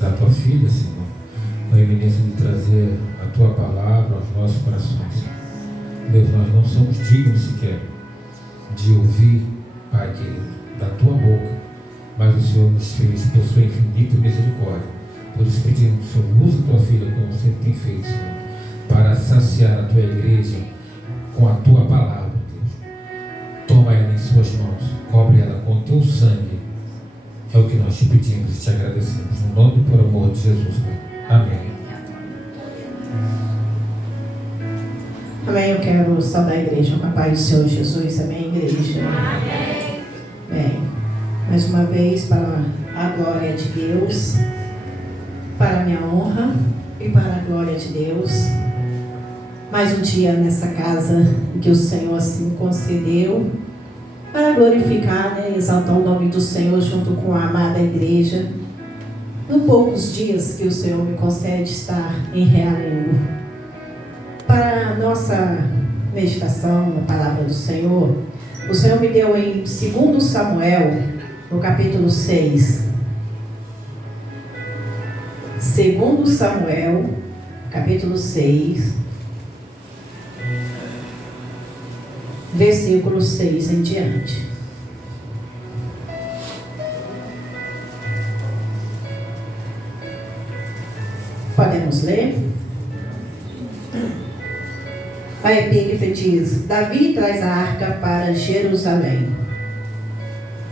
da tua filha, Senhor, com a eminência de trazer a tua palavra aos nossos corações. Deus, nós não somos dignos sequer de ouvir, Pai querido, da tua boca, mas o Senhor nos fez por sua infinita misericórdia. Por isso pedimos que o Senhor use a tua filha como sempre tem feito, Senhor, para saciar a tua igreja com a tua palavra, Deus. Toma ela em suas mãos, cobre ela com o teu sangue. É o que nós te pedimos e te agradecemos. No nome e por amor de Jesus, Pai. Amém. Amém. Eu quero saudar a igreja com a paz do Senhor Jesus. Amém, igreja. Amém. Bem, mais uma vez, para a glória de Deus, para a minha honra e para a glória de Deus. Mais um dia nessa casa que o Senhor assim concedeu para glorificar, exaltar o nome do Senhor junto com a amada igreja. Nos poucos dias que o Senhor me concede estar em Realengo. Para a nossa meditação na palavra do Senhor, o Senhor me deu em 2 Samuel, no capítulo 6. 2 Samuel, capítulo 6, versículo 6 em diante. Podemos ler? A epígrafe diz: Davi traz a arca para Jerusalém.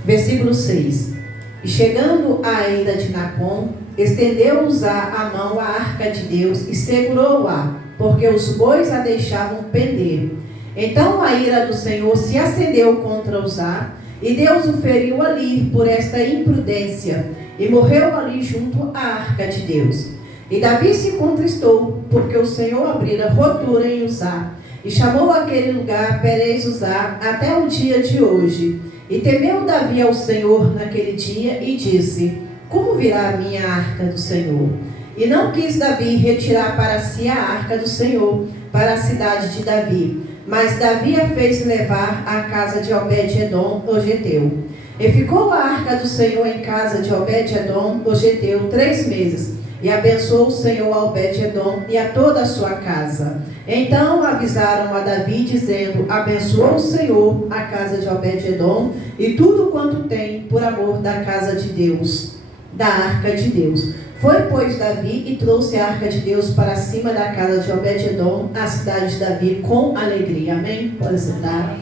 Versículo 6. E chegando à eira de Nacon, estendeu Uzá a mão à arca de Deus e segurou-a, porque os bois a deixavam pender. Então a ira do Senhor se acendeu contra Uzá, e Deus o feriu ali por esta imprudência, e morreu ali junto à arca de Deus. E Davi se contristou, porque o Senhor abrira rotura em Uzá, e chamou aquele lugar Perez Uzá até o dia de hoje. E temeu Davi ao Senhor naquele dia, e disse: Como virá a minha arca do Senhor? E não quis Davi retirar para si a arca do Senhor, para a cidade de Davi. Mas Davi a fez levar à casa de Obed-edom, o geteu. E ficou a arca do Senhor em casa de Obed-edom, o geteu, 3 meses. E abençoou o Senhor a Obed-edom e a toda a sua casa. Então avisaram a Davi, dizendo: Abençoou o Senhor a casa de Obed-edom e tudo quanto tem, por amor da casa de Deus, da arca de Deus. Foi, pois, Davi e trouxe a arca de Deus para cima da casa de Obed-edom, a cidade de Davi, com alegria. Amém? Pode sentar.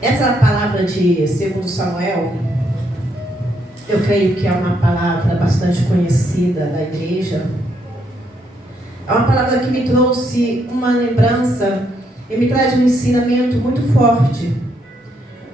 Essa palavra de 2 Samuel, eu creio que é uma palavra bastante conhecida da igreja. É uma palavra que me trouxe uma lembrança e me traz um ensinamento muito forte.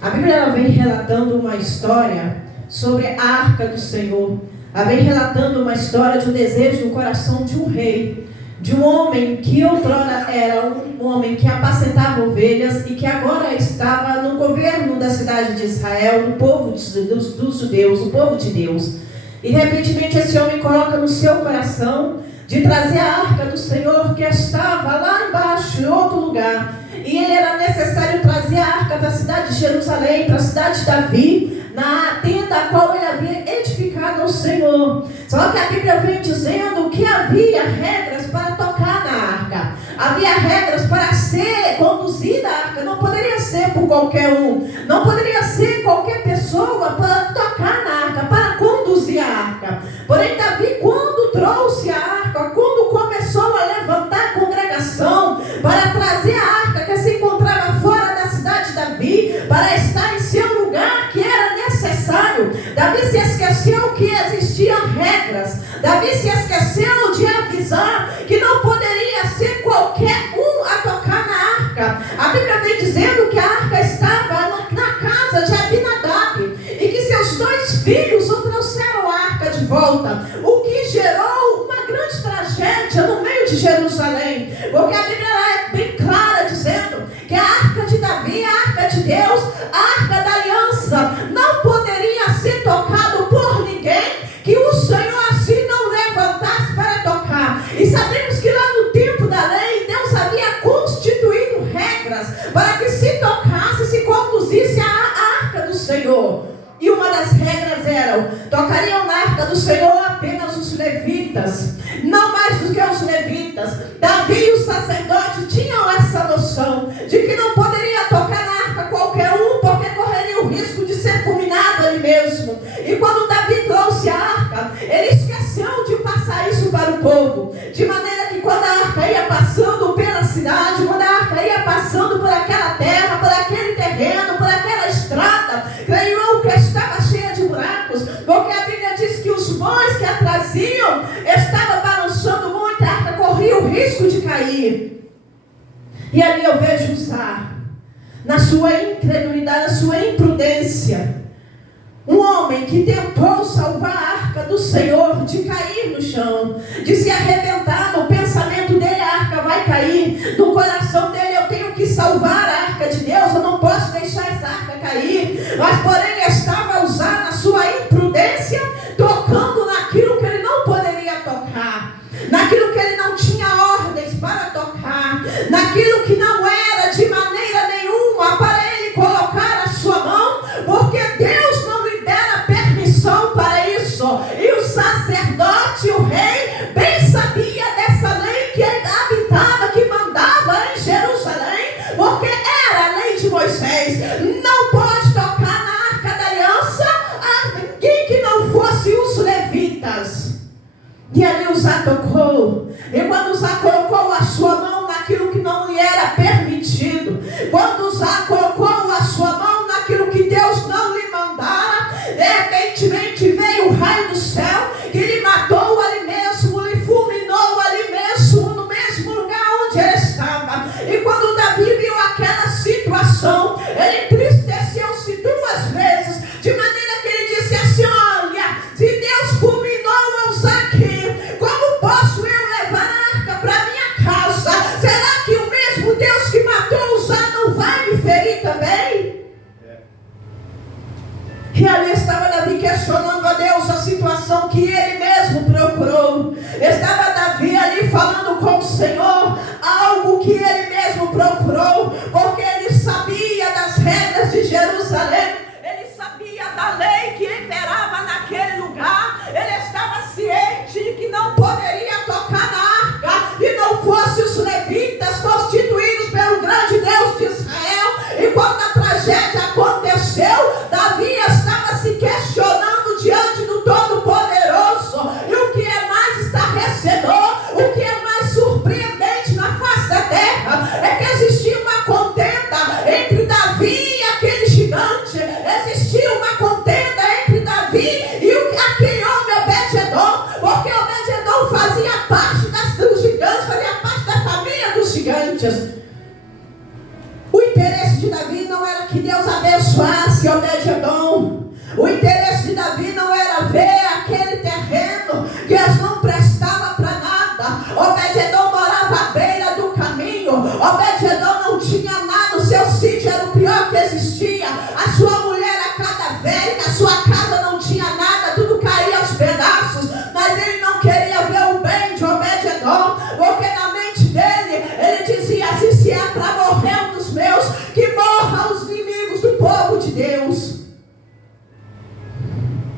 A Bíblia ela vem relatando uma história sobre a arca do Senhor. Ela vem relatando uma história de um desejo no coração de um rei, de um homem que outrora era um homem que apacentava ovelhas e que agora estava no governo da cidade de Israel, no povo dos judeus, o povo de Deus. E repentinamente esse homem coloca no seu coração de trazer a arca do Senhor que estava lá embaixo, em outro lugar. E ele era necessário trazer a arca da cidade de Jerusalém, para a cidade de Davi, na tenda a qual ele havia edificado ao Senhor. Só que a Bíblia vem dizendo que havia regras para tocar na arca. Havia regras para ser conduzida a arca. Não poderia ser por qualquer um. Não poderia ser qualquer pessoa para tocar na arca, para conduzir a arca. Porém, Davi, quando trouxe a arca, quando começou a levantar a congregação para trazer a arca que se encontrava fora da cidade de Davi, para estar em seu lugar que era necessário, Davi se esqueceu que existiam regras. Davi se esqueceu de avisar que não poderia ser qualquer um a tocar na arca. A Bíblia vem dizendo que a arca estava na casa de Abinadab e que seus 2 filhos o trouxeram a arca de volta, o que gerou uma grande tragédia no meio de Jerusalém, porque a Bíblia é bem clara dizendo que a arca de Davi, a arca de Deus, a arca da aliança, não poderia ser tocado por ninguém que o Senhor assim não levantasse para tocar. E sabemos que lá no tempo da lei, Deus havia constituído regras para que se tocasse, se conduzisse a arca do Senhor. E uma das regras era: Israel. Tocariam na arca do Senhor apenas os levitas, não mais do que os levitas. Davi e o sacerdote tinham essa noção de que não poderia tocar na arca qualquer um, porque correria o risco de ser fulminado ali mesmo. E quando Davi trouxe a arca, ele esqueceu de passar isso para o povo, de maneira que quando a arca ia passando pela cidade, quando a arca ia passando por aquela terra, por aquele terreno, por aquela estrada, creio eu que estava cheia de buracos, porque a Bíblia diz que os bois que a traziam estavam balançando muito, a arca corria o risco de cair. E ali eu vejo Uzá, na sua incredulidade, na sua imprudência, um homem que tentou salvar a arca do Senhor de cair no chão, de se arrebentar. No pensamento dele, a arca vai cair. No coração dele, eu tenho que salvar a arca de Deus, eu não posso deixar essa arca cair. Mas porém ele estava a usar na sua imprudência, tocando naquilo que ele não poderia tocar, naquilo que ele não tinha ordens para tocar, naquilo que não era de maneira nenhuma para ele colocar a sua mão, porque Deus não lhe dera permissão para isso. E o sacerdote, o rei, bem sabia dessa lei que ele habitava, que mandava em Jerusalém, porque era a lei de Moisés. Não pode tocar na arca da aliança a ninguém que não fosse os levitas. E ali Uzá tocou. E quando Uzá colocou a sua mão naquilo que não lhe era permitido, quando Uzá colocou a sua mão naquilo que Deus não lhe mandara, de repente veio o raio do céu, que lhe matou ali mesmo, lhe fulminou ali mesmo, no mesmo lugar onde ele estava. E quando Davi viu aquela situação, ele entristeceu-se 2 vezes, de maneira que ele disse assim: olha, se Deus fulminou Uzá aqui, como posso eu levar a arca para minha casa? Será que o mesmo Deus que matou Uzá não vai me ferir também? E ali estava Davi questionando a Deus a situação que ele mesmo procurou. Estava Davi ali falando com o Senhor algo que ele mesmo procurou, porque ele sabia das regras de Jerusalém, ele sabia da lei que imperava naquele lugar, ele estava ciente de que não poderia tocar na arca e não fosse os levitas constituídos pelo grande Deus de Israel. E quando a tragédia aconteceu, Davi estava se questionando diante do Todo-Poderoso. E o que é mais estarrecedor, o que é mais surpreendente na face da terra, é que existia uma contenda entre Davi e aquele gigante. Existia uma contenda entre Davi e aquele homem Obed-Edom, porque Obed-Edom fazia parte dos gigantes, fazia parte da família dos gigantes. O interesse de Davi não era que Deus abençoasse Obed-Edom. O interesse de Davi não era ver aquele terreno que eles não prestava para nada. Obed-Edom morava à beira do caminho. Obed-Edom não tinha nada, o seu sítio era o pior que existia. A sua mulher era cadavérica, a sua casa não tinha nada, tudo caía aos pedaços. Mas ele não queria ver o bem de Obed-Edom, porque na mente dele, ele dizia assim: se é para morrer um dos meus, que morra os inimigos do povo de Deus.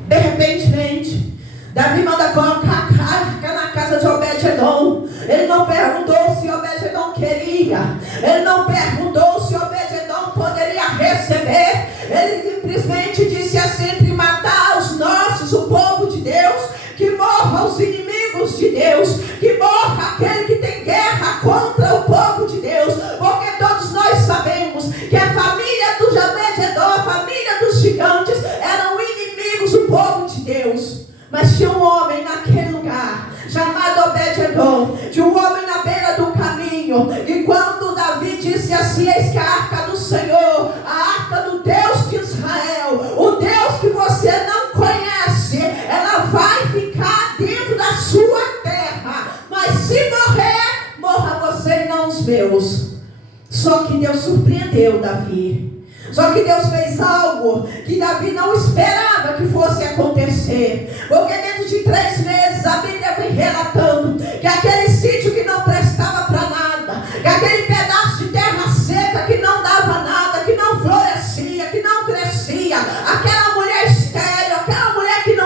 De repente, Davi manda colocar a arca na casa de Obed-Edom. Ele não perguntou se Obed-Edom queria, ele não perguntou se Obed-Edom poderia receber. Ele simplesmente disse assim: entre matar os nossos, o povo de Deus, que morra os inimigos de Deus, que morra aquele que tem guerra contra o povo de Deus, porque todos nós sabemos que a família dos Obed-Edom, a família dos gigantes, eram inimigos do povo de Deus. Mas tinha um homem naquele lugar, chamado Obed-Edom, tinha um homem na beira do caminho. E quando Davi disse assim: eis que a arca do Senhor, a arca do Deus de Israel, o Deus que você não conhece, ela vai ficar dentro da sua terra, mas se morrer, morra você e não os meus. Só que Deus surpreendeu Davi. Só que Deus fez algo que Davi não esperava que fosse acontecer. Porque dentro de 3 meses a Bíblia vem relatando que aquele sítio que não prestava para nada, que aquele pedaço de terra seca que não dava nada, que não florescia, que não crescia, aquela mulher estéril, aquela mulher que não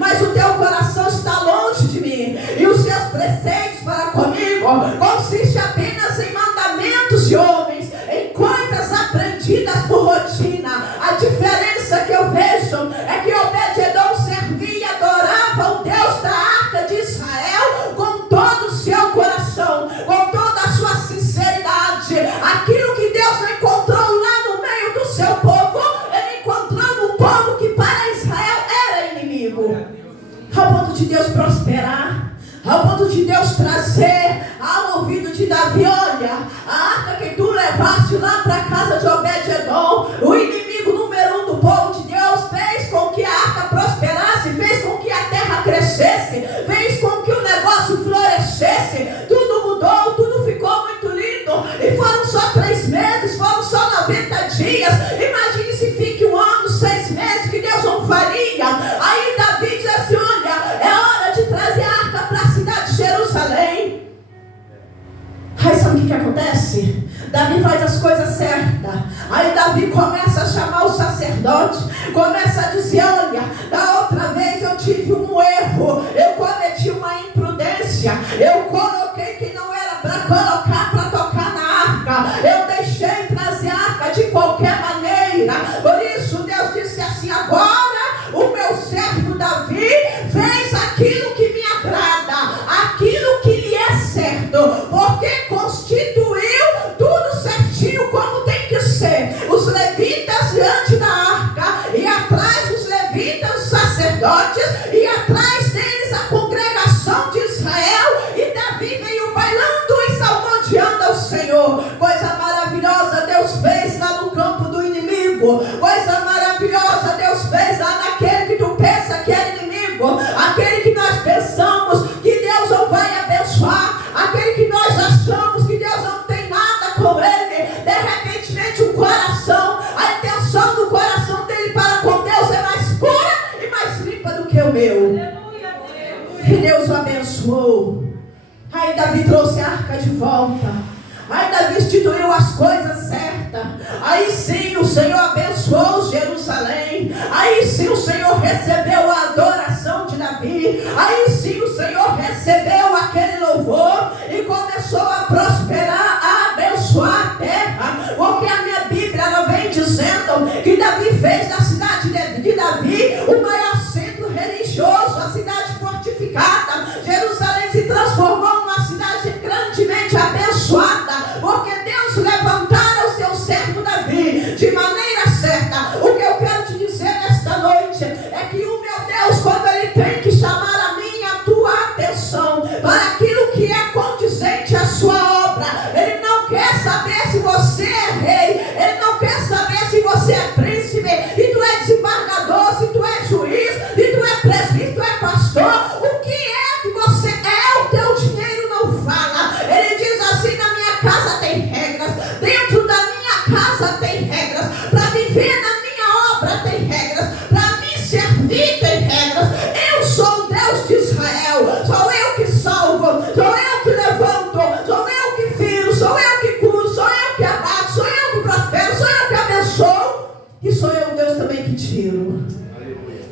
mas o teu coração está longe de mim, e os seus preceitos para comigo consistem apenas em mandamentos de homens, em coisas aprendidas por rotina. A diferença que eu vejo é que Obed-Edom servia e adorava o Deus da Arca de Israel com todo o seu coração, com toda a sua sinceridade. Aquilo que Deus não encontrou lá no meio do seu povo, ele encontrou no povo que para Israel era inimigo. Ao ponto de Deus prosperar, ao ponto de Deus trazer ao ouvido de Davi: olha, a arca que tu levaste lá para a casa de Obed-Edom, o inimigo número 1 do povo de Deus, fez com que a arca prosperasse, fez com que a terra crescesse, fez com que o negócio florescesse. Tudo mudou, tudo ficou muito lindo, e foram só 3 meses, foram só 90 dias. Imagine se fique 1 ano, 6 meses, que Deus não faria. Aí Davi diz assim: olha, é hora de trazer a arca para a cidade de Jerusalém. Aí sabe o que acontece? Davi faz as coisas certas. Aí Davi começa a chamar o sacerdote, começa a dizer: olha, da outra vez eu tive um erro, eu cometi uma imprudência, eu coloquei quem não era para colocar, para tocar na arca, eu deixei trazer a arca de qualquer maneira. Por isso Deus disse assim: agora o meu servo Davi fez aquilo que me agrada, aquilo que lhe é certo, porque constituiu tudo certinho como tem que ser. Os levitas diante da arca, e atrás dos levitas os sacerdotes, e atrás deles a congregação de Israel. E Davi veio bailando e salmodiando ao Senhor. Coisa maravilhosa Deus fez lá no campo do inimigo. Coisa maravilhosa Deus fez lá naquele que tu pensa que é inimigo, aquele que nós pensamos que Deus não vai abençoar, aquele que nós achamos que Deus não tem nada com ele. De repente o coração, a intenção do coração dele para com Deus é mais pura e mais limpa do que o meu. E Deus o abençoou. Aí Davi trouxe a arca de volta. Aí Davi instituiu as coisas certas. Aí sim o Senhor abençoou Jerusalém. Aí sim o Senhor recebeu a adoração de Davi. Aí sim o Senhor recebeu aquele louvor e começou a prosperar, a abençoar a terra. Porque a minha Bíblia ela vem dizendo que Davi fez da cidade de Davi o maior centro religioso, a cidade fortificada. Jerusalém se transformou numa cidade grandemente abençoada, porque Deus levantara o seu servo Davi de maneira certa. O que eu quero te dizer nesta noite é que o meu Deus, quando ele tem que chamar a minha, a tua atenção para aquilo que é condizente à sua obra, ele não quer saber se você é rei, ele não quer saber se você é príncipe, e tu é desembargador, se tu é juiz, se tu é presbítero, se tu é pastor. O que é que você é? O teu dinheiro não fala. Ele diz assim: na minha casa tem regras, dentro da minha casa tem regras, para viver na minha obra tem regras, para me servir tem regras. Eu sou o Deus de Israel, sou eu que salvo, sou eu que levanto, sou eu que firo, sou eu que curo, sou eu que abato, sou eu que prospero, sou eu que abençoo, e sou eu o Deus também que tiro.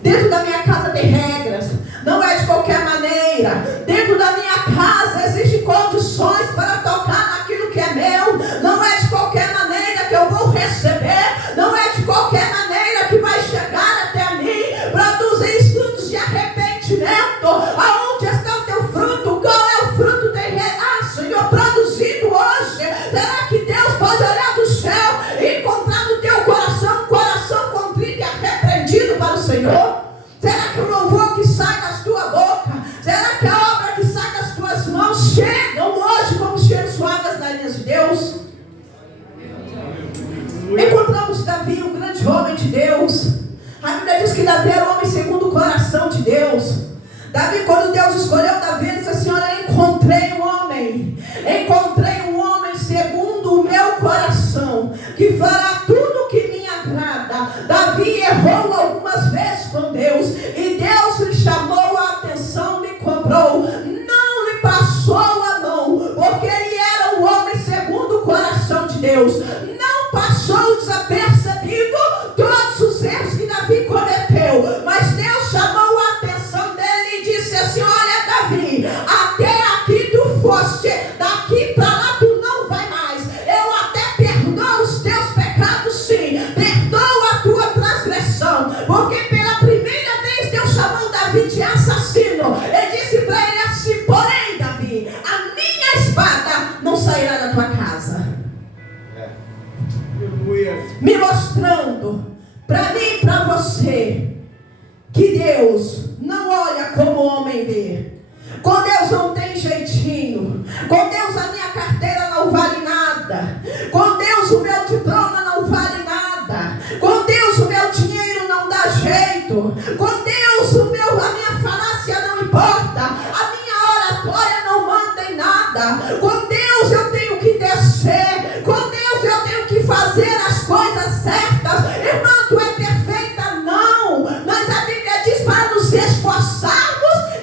Dentro da minha casa tem regras, não é de qualquer maneira. Dentro da minha casa existem condições para tocar naquilo que é meu. Não é de qualquer maneira que eu vou receber, não é de qualquer maneira que vai chegar até mim. Produzir frutos de arrependimento. Aonde está o teu fruto? Qual é o fruto Senhor, produzido hoje? Será que Deus pode olhar do céu e encontrar no teu coração um coração contrito e arrependido para o Senhor? Será que o louvor que sai da tua boca, será que a obra que sai das tuas mãos chegam hoje como cheiros suaves nas linhas de Deus? Encontramos Davi, um grande homem de Deus. A Bíblia diz que Davi era um homem segundo o coração de Deus. Davi, quando Deus escolheu Davi, ele disse assim: olha, encontrei um homem segundo o meu coração, que fará tudo que me agrada. Davi errou algumas vezes com Deus, e Deus lhe chamou a atenção, lhe cobrou, não lhe passou a mão, porque ele era um homem segundo o coração de Deus. Não passou desapercebido todos os erros que Davi cometeu, mas Deus chamou a atenção como o homem vê. Com Deus não tem jeitinho. Com Deus a minha carteira não vale nada. Com Deus o meu diploma não vale nada. Com Deus o meu dinheiro não dá jeito. Com Deus a minha falácia não importa. A minha oratória não manda em nada. Com Deus eu tenho que descer. Com Deus eu tenho que fazer as coisas certas. Irmã, tu é perfeita? Não. Mas a Bíblia diz para nos esforçarmos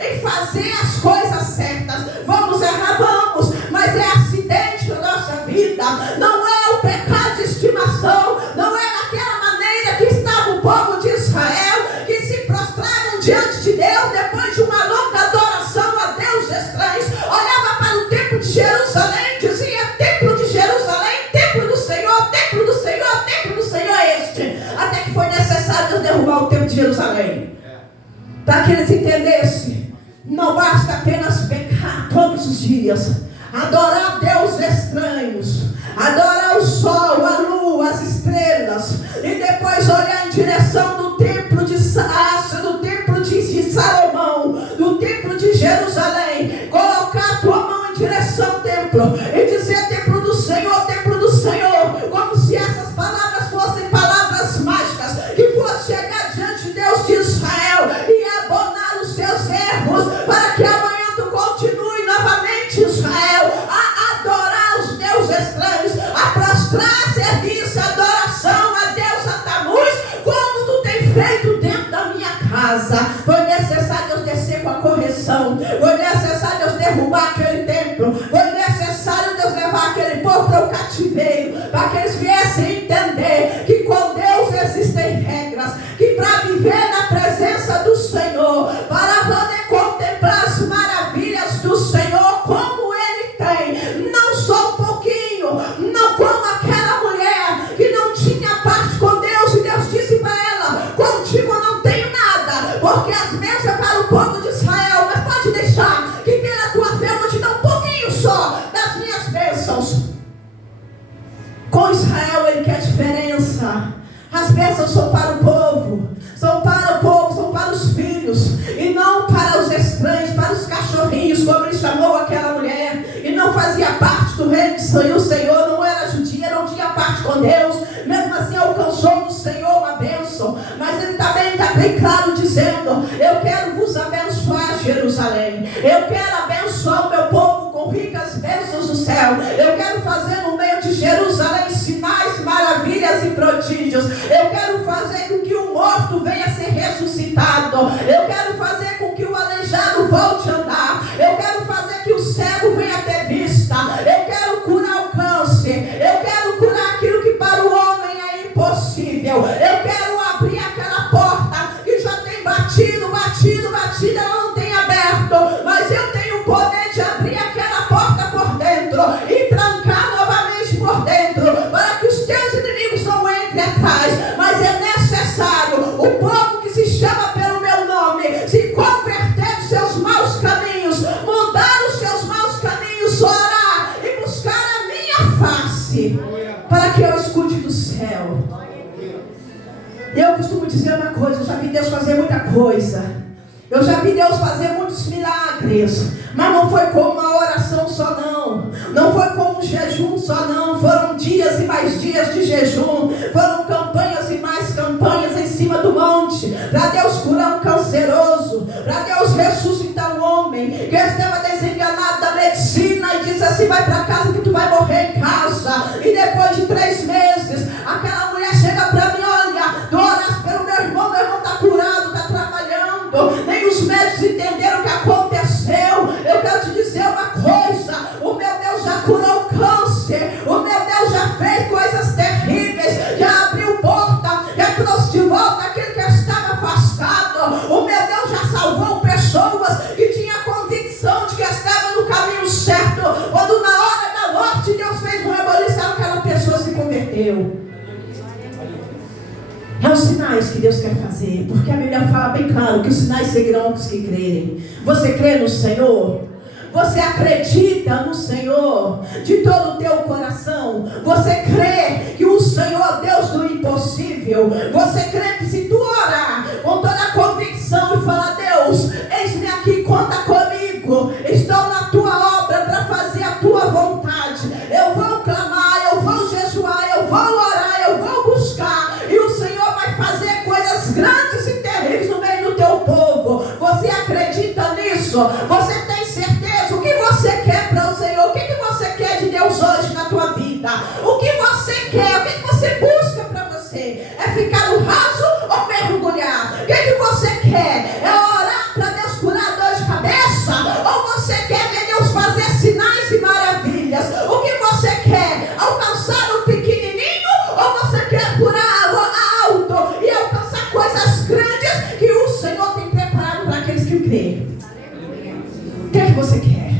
em fazer as coisas certas. Vamos errar, vamos, mas é acidente na nossa vida. Não é o pecado de estimação. Não é daquela maneira que estava o povo de Israel, que se prostraram diante de Deus depois de uma longa adoração a Deus estranhos. Olhava para o templo de Jerusalém, dizia: templo de Jerusalém, templo do Senhor, templo do Senhor, templo do Senhor este. Até que foi necessário derrubar o templo de Jerusalém, para que eles entendessem. Não basta apenas pecar todos os dias, adorar Deus estranhos, adorar o sol, a lua, as estrelas, e depois olhar em direção do templo de Sácia, do templo de Salomão, do templo de Jerusalém, colocar a tua mão em direção ao templo e dizer: templo do Senhor, como se essas palavras fossem palavras mágicas, que fosse chegar diante de Deus de Israel e abonar os seus erros, para que amanhã tu continue novamente, Israel, a adorar os deuses estranhos, a prostrar serviço, adoração a Deus a Tamuz, como tu tem feito dentro da minha casa. Foi necessário Deus descer com a correção, foi necessário Deus derrubar aquele templo, foi necessário Deus levar aquele povo para o cativeiro, para que eles viessem entender que com Deus existem regras, que para viver na presença do Senhor, para poder contemplar as maravilhas do Senhor como Ele tem, não só um pouquinho, não como aquela mulher que não tinha parte com Deus, e Deus disse para ela: contigo eu não tenho nada, porque as bênçãos é para o povo de Israel, mas pode deixar que pela tua fé eu vou te dar um pouquinho só das minhas bênçãos. Com Israel Ele quer diferença. As bênçãos são para o povo, são para o povo, são para os filhos, e não para os estranhos, para os cachorrinhos, como Ele chamou aquela mulher, e não fazia parte do reino de Senhor. O Senhor não era judia, não tinha parte com Deus, mesmo assim alcançou no Senhor uma bênção. Mas Ele também está bem claro dizendo: eu quero vos abençoar, Jerusalém, eu quero abençoar o meu povo com ricas bênçãos do céu, eu quero fazer no meio de Jerusalém sinais, maravilhas e prodígios. Eu quero fazer com que o morto venha a ser ressuscitado. Eu quero fazer com que o aleijado volte a andar. Eu quero fazer que o cego venha a ter vista. Eu quero curar o câncer. Eu quero curar aquilo que para o homem é impossível. Eu quero abrir aquela porta que já tem batido, ela não tem aberto. Mas eu tenho o poder de abrir aquela porta por dentro e trancar novamente por dentro, para que os teus inimigos não entrem atrás. Mas é necessário o povo que se chama pelo meu nome se converter dos seus maus caminhos, mudar os seus maus caminhos, orar e buscar a minha face, para que eu escute do céu. Eu costumo dizer uma coisa: eu já vi Deus fazer muita coisa, eu já vi Deus fazer muitos milagres, mas não foi com uma oração só não, não foi com um jejum só não, foram dias e mais dias de jejum, foram campanhas e mais campanhas em cima do monte, para Deus curar um canceroso, para Deus ressuscitar um homem que estava desenganado da medicina, e disse assim: vai para casa que tu vai morrer em casa. E depois de 3 meses, aquela mulher chega para mim: olha, tu oras pelo meu irmão está curado, está trabalhando, nem os médicos entenderam o que aconteceu. Eu quero te dizer uma coisa: o meu Deus já curou o câncer, o meu Deus já fez coisas terríveis, já abriu porta, já trouxe de volta aquele que estava afastado. O meu Deus já salvou pessoas que tinham convicção de que estavam no caminho certo, quando na hora da morte Deus fez uma abolição, aquela pessoa se converteu. É os sinais que Deus quer fazer, porque a Bíblia fala bem claro que os sinais seguirão os que crerem. Você crê no Senhor? Você acredita no Senhor de todo o teu coração? Você crê que o Senhor é Deus do impossível? Você crê que se tu orar com toda a convicção e falar: Deus, eis-me isso. Você tem certeza? O que você quer para o Senhor? O que você quer de Deus hoje na tua vida? O que você quer? O que você busca para você? É ficar no raso ou mergulhar? O que você quer? É orar para Deus curar a dor de cabeça? Ou você quer ver Deus fazer sinais e maravilhas? O que você quer? Alcançar o pequenininho? Ou você quer curar o alto e alcançar coisas grandes que o Senhor tem preparado para aqueles que creem? O que você quer?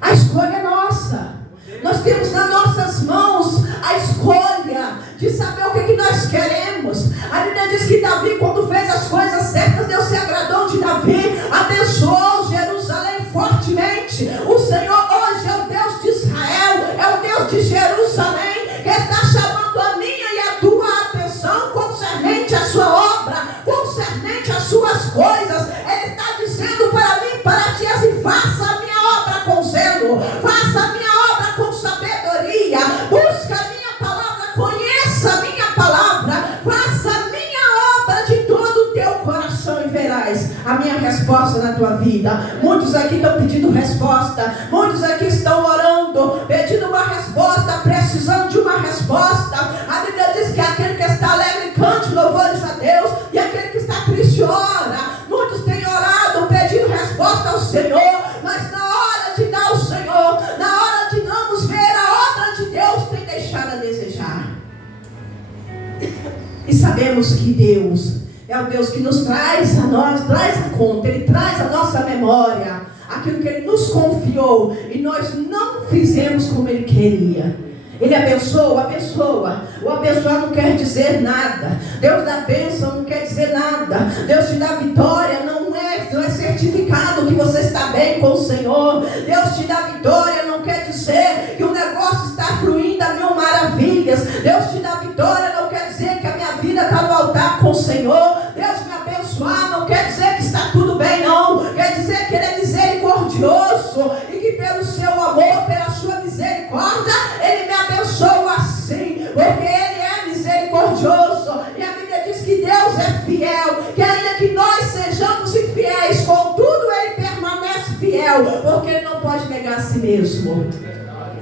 A escolha é nossa. Nós temos nas nossas mãos a escolha de saber o que nós queremos. A Bíblia diz que Davi, quando fez as coisas certas, Deus se agradou de Davi, abençoou Jerusalém fortemente. O Senhor hoje é o Deus de Israel, é o Deus de Jerusalém, que está chamando a minha e a tua atenção concernente à sua obra, concernente às suas coisas. Ele está dizendo para mim, para ti, assim: faça a minha obra com zelo, faça a minha obra com sabedoria, busca a minha palavra, conheça a minha palavra, faça a minha obra de todo o teu coração e verás a minha resposta na tua vida. Muitos aqui estão pedindo resposta, muitos aqui estão orando, pedindo uma resposta, precisando de uma resposta. A Bíblia diz que aquele que está alegre cante louvores a Deus, e aquele que está triste ora. Muitos têm orado pedindo resposta ao Senhor, mas na hora de dar ao Senhor, na hora de não nos ver, a obra de Deus tem deixado a desejar. E sabemos que Deus é o Deus que nos traz a nós, traz a conta, Ele traz a nossa memória, aquilo que Ele nos confiou, e nós não fizemos como Ele queria. Ele abençoa, abençoa. O abençoar não quer dizer nada. Deus dá bênção, não quer dizer nada. Deus te dá vitória, não é certificado que você está bem com o Senhor. Deus te dá vitória, não quer dizer que o negócio está fluindo a mil maravilhas. Deus te dá vitória, não quer dizer que a minha vida está no altar com o Senhor. Deus me abençoar não quer dizer que está tudo bem, não. Quer dizer que Ele é misericordioso, e que pelo seu amor, pela sua misericórdia, Ele me abençoa assim, porque Ele é misericordioso. E a Bíblia diz que Deus é fiel, que ainda que nós sejamos infiéis, contudo Ele permanece fiel, porque Ele não pode negar a si mesmo.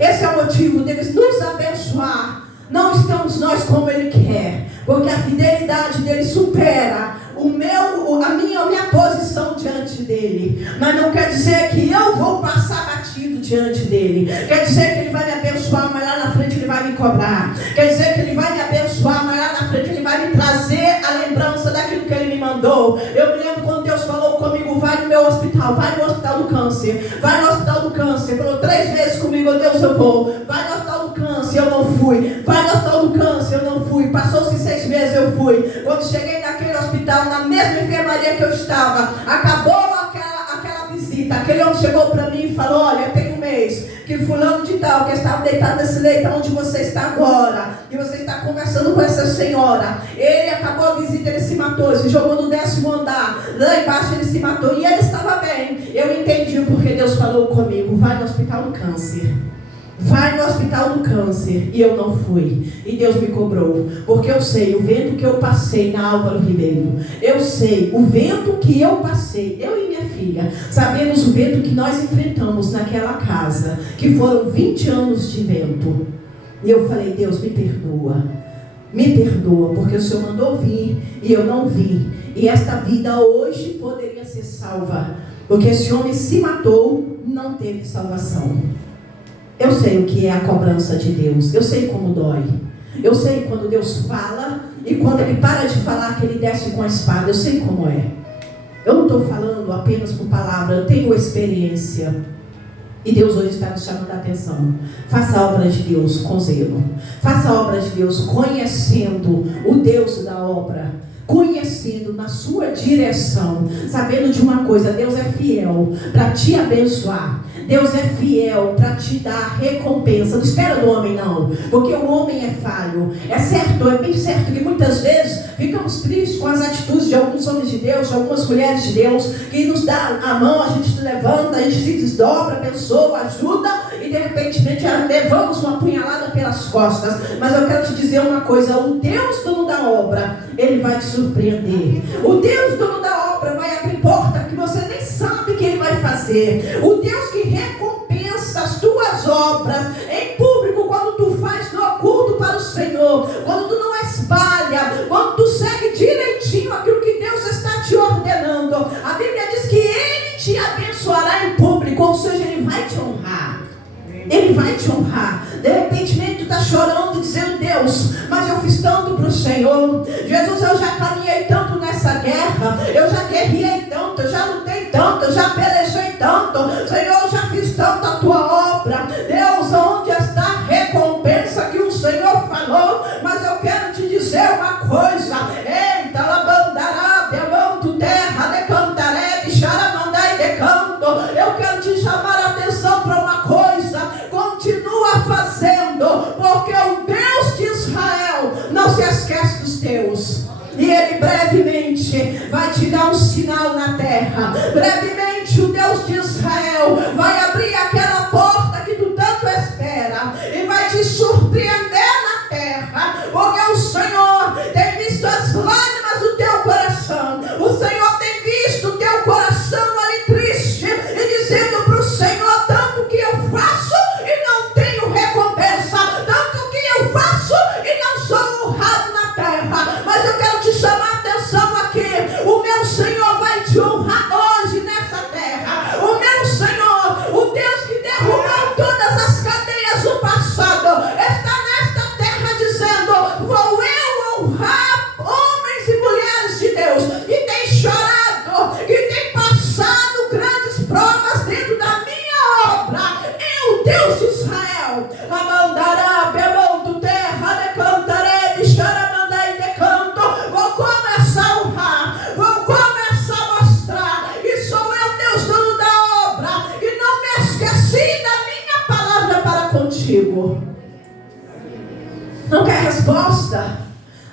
Esse é o motivo deles nos abençoar. Não estamos nós como Ele quer, porque a fidelidade dEle supera a minha posição diante dEle. Mas não quer dizer que eu vou passar batido diante dEle. Quer dizer que Ele vai me abençoar, mas lá na frente Ele vai me cobrar. Quer dizer que Ele vai me abençoar, mas lá na frente Ele vai me trazer a lembrança daquilo que Ele me mandou. Eu me lembro quando Deus falou comigo: vai no meu hospital, vai no hospital do câncer, vai no hospital do câncer. Falou 3 vezes comigo: Deus, eu vou. Vai no hospital do câncer, eu não fui. Vai no hospital do câncer, eu não fui. Passou-se 6 meses, eu fui. Quando cheguei naquele hospital, na mesma enfermaria que eu estava, acabou aquela visita. Aquele homem chegou para mim e falou: olha, tem um mês que fulano de tal, que estava deitado nesse leito onde você está agora, e você está conversando com essa senhora, ele acabou a visita, ele se matou, se jogou no 10º andar, lá embaixo ele se matou, e ele estava bem. Eu entendi o porquê Deus falou comigo: vai no hospital do câncer. Vai no hospital do câncer. E eu não fui. E Deus me cobrou. Porque eu sei o vento que eu passei na Álvaro Ribeiro. Eu sei o vento que eu passei. Eu e minha filha sabemos o vento que nós enfrentamos naquela casa, que foram 20 anos de vento. E eu falei: Deus, me perdoa. Me perdoa, porque o Senhor mandou vir e eu não vi. E esta vida hoje poderia ser salva, porque esse homem se matou, não teve salvação. Eu sei o que é a cobrança de Deus. Eu sei como dói. Eu sei quando Deus fala e quando Ele para de falar, que Ele desce com a espada. Eu sei como é. Eu não estou falando apenas por palavra. Eu tenho experiência. E Deus hoje está nos chamando a atenção. Faça a obra de Deus com zelo. Faça a obra de Deus conhecendo o Deus da obra, conhecendo na sua direção, sabendo de uma coisa: Deus é fiel para te abençoar. Deus é fiel para te dar recompensa. Não espera do homem, não, porque o homem é falho. É certo, é bem certo que muitas vezes ficamos tristes com as atitudes de alguns homens de Deus, de algumas mulheres de Deus, que nos dá a mão, a gente se levanta, a gente se desdobra, abençoa, ajuda, e de repente levamos uma punhalada pelas costas. Mas eu quero te dizer uma coisa: o Deus dono da obra, Ele vai te surpreender. O Deus dono da obra vai abrir porta que você nem sabe que Ele vai fazer. O Deus que recompensa as tuas obras em público, quando tu faz no oculto para o Senhor, quando tu não espalha, quando tu segue direitinho aquilo que Deus está te ordenando. A Bíblia diz que Ele te abençoará em público, ou seja, Ele vai te honrar. Ele vai te honrar. De repente tu está chorando, dizendo: Deus, mas eu fiz tanto para o Senhor. Jesus, eu já caminhei tanto nessa guerra, eu já guerreei tanto, eu já lutei tanto, eu já pelejei tanto. Senhor, eu já fiz tanto a tua obra. Deus, onde está a recompensa que o Senhor falou? Mas eu quero te dizer uma coisa: eita, labandará, beamanto, terra, decantaré, bicharamandai, decanto. Eu quero te chamar a atenção para uma coisa: continua fazendo, porque o Deus de Israel não se esquece dos teus. E Ele brevemente vai te dar um sinal na terra. Brevemente o Deus de Israel vai abrir aquela porta que tu tanto espera e vai te surpreender na terra, porque o Senhor tem visto as lágrimas do teu coração. O Senhor tem visto o teu coração ali triste e dizendo para o Senhor: tanto que eu faço e não tenho recompensa, tanto que eu faço e não sou honrado na terra. Mas eu quero te chamar a atenção aqui: o meu Senhor vai te honrar hoje nessa terra. O meu Senhor, o Deus que derrubou todas as cadeias do passado, está nesta terra dizendo: vou eu honrar homens e mulheres de Deus que têm chorado, que têm passado grandes provas dentro da minha obra. Eu, Deus de Israel, amandará, bemanto, terra, decantaré, bicharamandai, decanto. Vou começar a honrar, vou começar a mostrar que sou eu, Deus, dono da obra, e não me esqueci da minha palavra para contigo. Não quer resposta?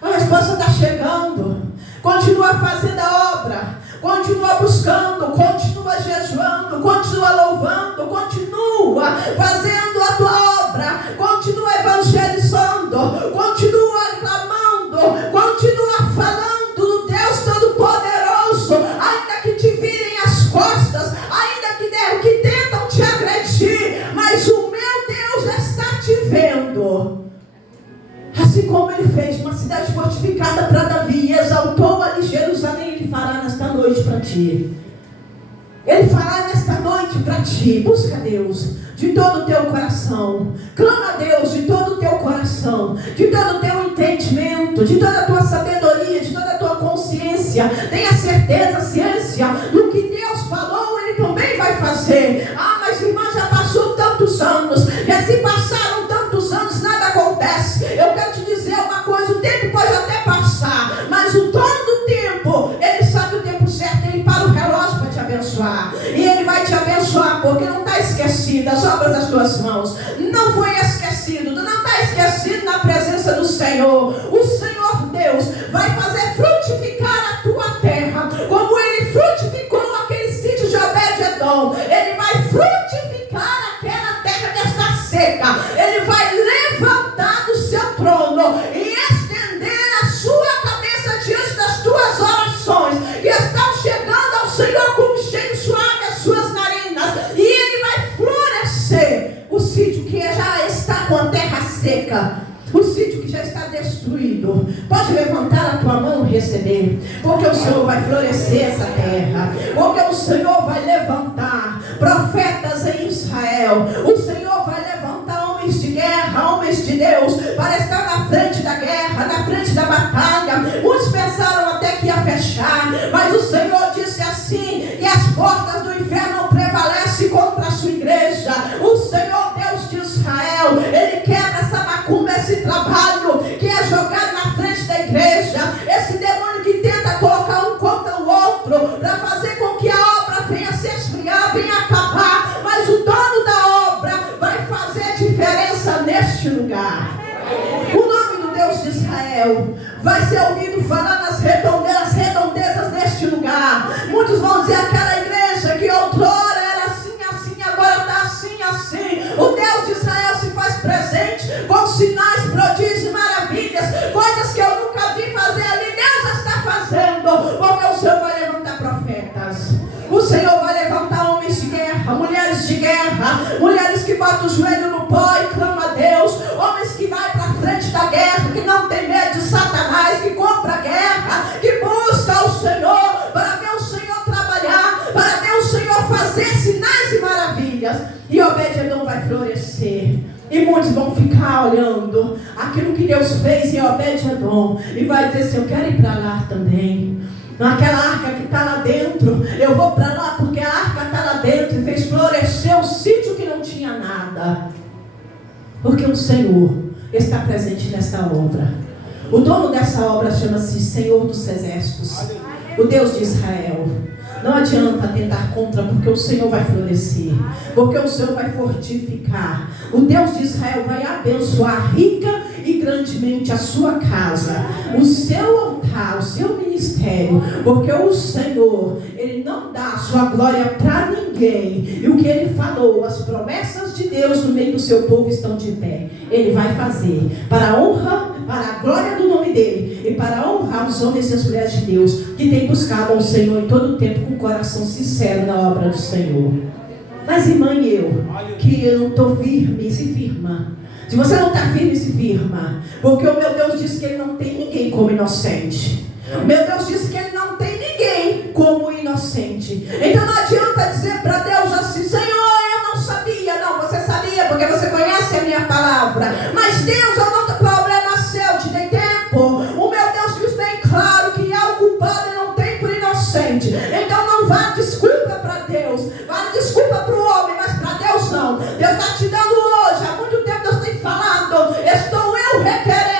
A resposta está chegando. Continua fazendo a obra, continua buscando, continua jejuando, continua louvando, continua fazendo a tua obra, continua evangelizando, continua clamando, continua falando do Deus Todo-Poderoso, ainda que te virem as costas, ainda que tentam te agredir, mas o meu Deus está te vendo. Assim como Ele fez uma cidade fortificada para Davi e exaltou ali Jerusalém, Ele fará nesta noite para ti. Ele fará nesta noite para ti. Busca Deus de todo o teu coração. Clama a Deus de todo o teu coração, de todo o teu entendimento, de toda a tua sabedoria, de toda a tua consciência. Tenha certeza, ciência, do que Deus falou, Ele também vai fazer. Ah, mas irmã, já passou tantos anos, já se passaram tantos anos, nada acontece. Eu quero te dizer uma coisa: o tempo pode até passar, mas o dono do tempo, Ele sabe o tempo certo, Ele para o relógio para te abençoar. E Ele vai te abençoar, porque não está esquecido as obras das tuas mãos. Não foi esquecido, tu não está esquecido na presença do Senhor. O Senhor Deus vai fazer frutificar a tua terra, como Ele frutificou aquele sítio de Obed-Edom. Ele vai frutificar aquela terra que está seca. Ele vai levantar do seu trono e estender a sua cabeça diante das tuas orações, que estão chegando ao Senhor como cheiro suave as suas narinas, e Ele vai florescer o sítio que já está com a terra seca, o sítio que já está destruído. Pode levantar a tua mão e receber, porque o Senhor vai florescer essa terra, porque o Senhor vai levantar profetas em Israel. O Senhor vai levantar homens de guerra, homens de Deus, para estar na frente da guerra, na frente da batalha. Muitos pensaram até que ia fechar, mas o Senhor disse assim: que as portas do inferno não prevalecem contra a sua igreja. O Senhor Deus de Israel, Ele quebra essa macumba, esse trabalho que é jogado na frente da igreja, esse demônio que tenta colocar um contra o outro, para fazer com que a obra venha se esfriar, venha acabar. Mas o dono da obra vai fazer diferença neste lugar. O nome do Deus de Israel vai ser ouvido falar nas redondezas deste lugar. Muitos vão dizer: aquela igreja que outrora era assim, assim, agora está assim, assim. O Deus de Israel se faz presente com sinais, prodígios terra, mulheres que batem o joelho no pó e clamam a Deus, homens que vai para frente da guerra, que não tem medo de Satanás, que compra a guerra, que busca o Senhor, para ver o Senhor trabalhar, para ver o Senhor fazer sinais e maravilhas. E Obed-Edom vai florescer. E muitos vão ficar olhando aquilo que Deus fez em Obed-Edom e vai dizer assim: eu quero ir para lá também. Naquela arca que está lá dentro, eu vou para lá porque a arca está lá dentro e fez florescer um sítio que não tinha nada. Porque o Senhor está presente nesta obra. O dono dessa obra chama-se Senhor dos Exércitos, o Deus de Israel. Não adianta tentar contra, porque o Senhor vai florescer, porque o Senhor vai fortificar. O Deus de Israel vai abençoar rica e grandemente a sua casa, o seu altar, o seu ministério, porque o Senhor, Ele não dá a sua glória para ninguém. E o que Ele falou, as promessas de Deus no meio do seu povo estão de pé. Ele vai fazer para a honra, para a glória do nome dEle e para honrar os homens e as mulheres de Deus que têm buscado ao Senhor em todo o tempo com o coração sincero na obra do Senhor. Mas irmã, que eu não estou firme, se firma. Se você não está firme, se firma. Porque o meu Deus disse que Ele não tem ninguém como inocente. O meu Deus disse que Ele não tem ninguém como inocente. Então não adianta dizer para Deus assim: Senhor, eu não sabia. Não, você sabia porque você conhece a minha palavra. Mas Deus, eu não tenho problema seu, te dei tempo. O meu Deus diz bem claro que é o culpado e não tem por inocente. Então não vá desculpa para Deus. Vale desculpa para o homem, mas para Deus não. Deus está te dando hoje. Há muito tempo Deus tem falado. Estou eu requerendo.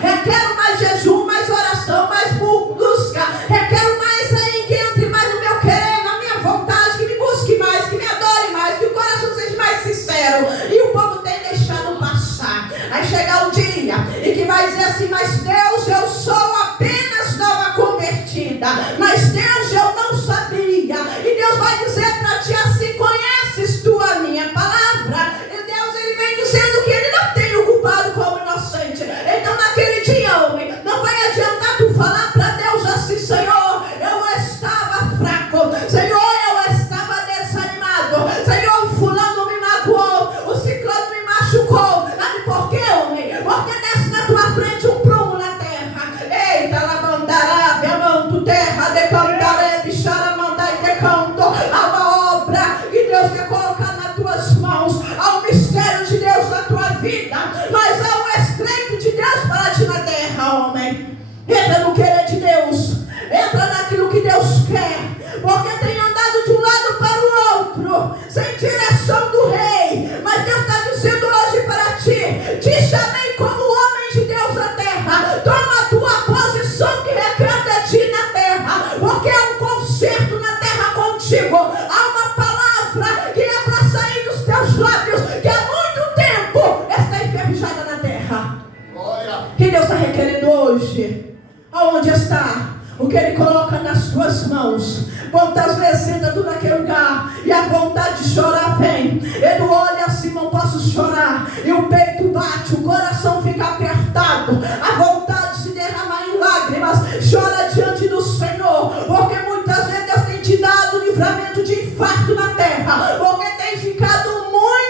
Requero mais jejum, mais oração, mais busca. Requero mais aí que entre mais no meu querer, na minha vontade, que me busque mais, que me adore mais, que o coração seja mais sincero. E o povo tem deixado passar. Aí chegar o dia e que vai dizer assim: mas Deus, eu sou apenas nova convertida. Mas Deus, eu não sabia. E Deus vai dizer para ti assim: conheces tu a minha palavra? E Deus, Ele vem dizendo que Ele não tem o culpado como inocente. Então naquele dia, homem, não vai adiantar tu falar para Deus assim: Senhor, eu estava fraco, Senhor, eu estava desanimado, Senhor, o fulano me magoou, o ciclano me machucou. Sabe por quê, homem? Porque desce na tua frente um prumo na terra. Eita, labandará, beamanto, terra, decantaré, bichara, mandai, decanto. Há uma obra que Deus quer colocar nas tuas mãos. Há um mistério de Deus na tua vida. Mas há um estreito de Deus para ti na terra, homem. Entra no querer de Deus. Entra naquilo que Deus quer. Porque tem andado de um lado para o outro, sem direção do rei. Mas Deus está dizendo hoje para ti: te chamei como homem de Deus na terra. Toma a tua posição que requer de ti na terra. Porque há um concerto na terra contigo. Há uma palavra que é para sair dos teus lábios, que há muito tempo está enferrujada na terra. Que Deus está requerendo hoje? Aonde está o que Ele coloca nas tuas mãos? Quantas vezes senta tu naquele lugar e a vontade de chorar vem. Ele olha assim: não posso chorar. E o peito bate, o coração fica apertado, a vontade de se derramar em lágrimas. Chora diante do Senhor, porque muitas vezes Deus tem te dado livramento de infarto na terra. Porque tem ficado muito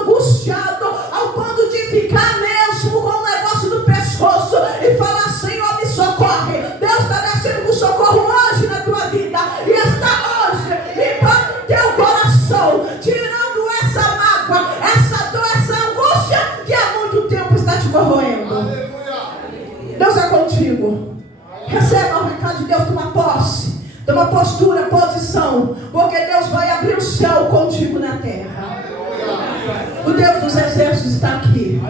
angustiado, ao ponto de ficar mesmo com o negócio do pescoço e falar: Senhor, me socorre. Deus está descendo com socorro hoje na tua vida. E está hoje limpando o teu coração, tirando essa mágoa, essa dor, essa angústia que há muito tempo está te corroendo. Deus é contigo. Receba o recado de Deus, toma posse, toma postura, posição, porque Deus vai abrir o céu contigo na terra. O Deus dos exércitos está aqui.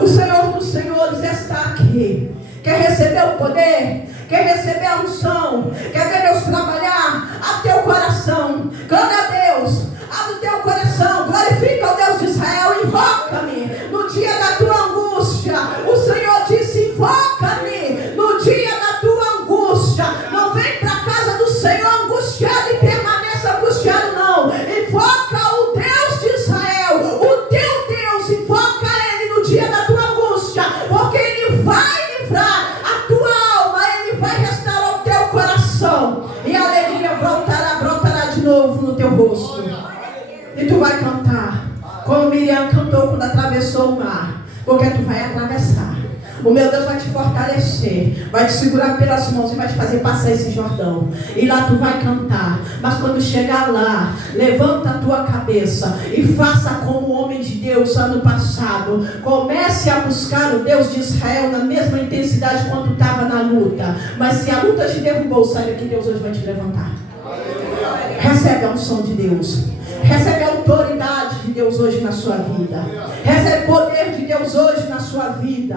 O Senhor dos senhores está aqui. Quer receber o poder? Quer receber a unção? Quer ver Deus trabalhar? Abre teu coração, clame a Deus, abre o teu coração, glorifica o Deus de Israel. Invoca-me no dia da tua angústia. O Senhor disse: invoca-me no dia da tua angústia. Não vem para a casa do Senhor angustiado e permaneça angustiado, não. Invoca o Deus de Israel, o teu Deus. Invoca Ele no dia da tua angústia, porque Ele vai livrar a tua alma, Ele vai restaurar o teu coração, e a alegria brotará de novo no teu rosto. E tu vai cantar, como Miriam cantou quando atravessou o mar. Porque tu vai atravessar. O meu Deus vai te fortalecer, vai te segurar pelas mãos e vai te fazer passar esse Jordão. E lá tu vai cantar. Mas quando chegar lá, levanta a tua cabeça e faça como o homem de Deus ano passado. Comece a buscar o Deus de Israel na mesma intensidade quando estava na luta. Mas se a luta te derrubou, saiba que Deus hoje vai te levantar. Recebe a unção de Deus. Recebe a autoridade de Deus hoje na sua vida. Recebe o poder de Deus hoje na sua vida.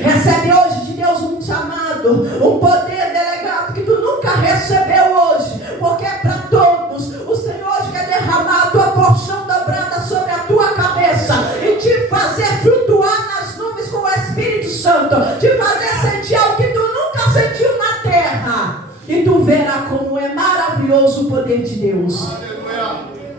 Recebe hoje de Deus um chamado, um poder delegado que tu nunca recebeu hoje, porque é para todos. O Senhor hoje quer derramar a tua porção dobrada sobre a tua cabeça e te fazer flutuar nas nuvens com o Espírito Santo, te fazer sentir algo que tu nunca sentiu na terra. E tu verás como é maravilhoso o poder de Deus.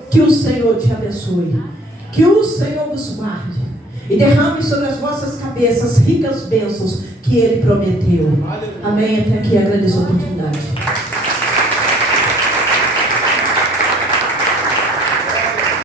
Que o Senhor te abençoe. Que o Senhor vos guarde. E derrame sobre as vossas cabeças ricas bênçãos que Ele prometeu. Amém. Até aqui agradeço a oportunidade.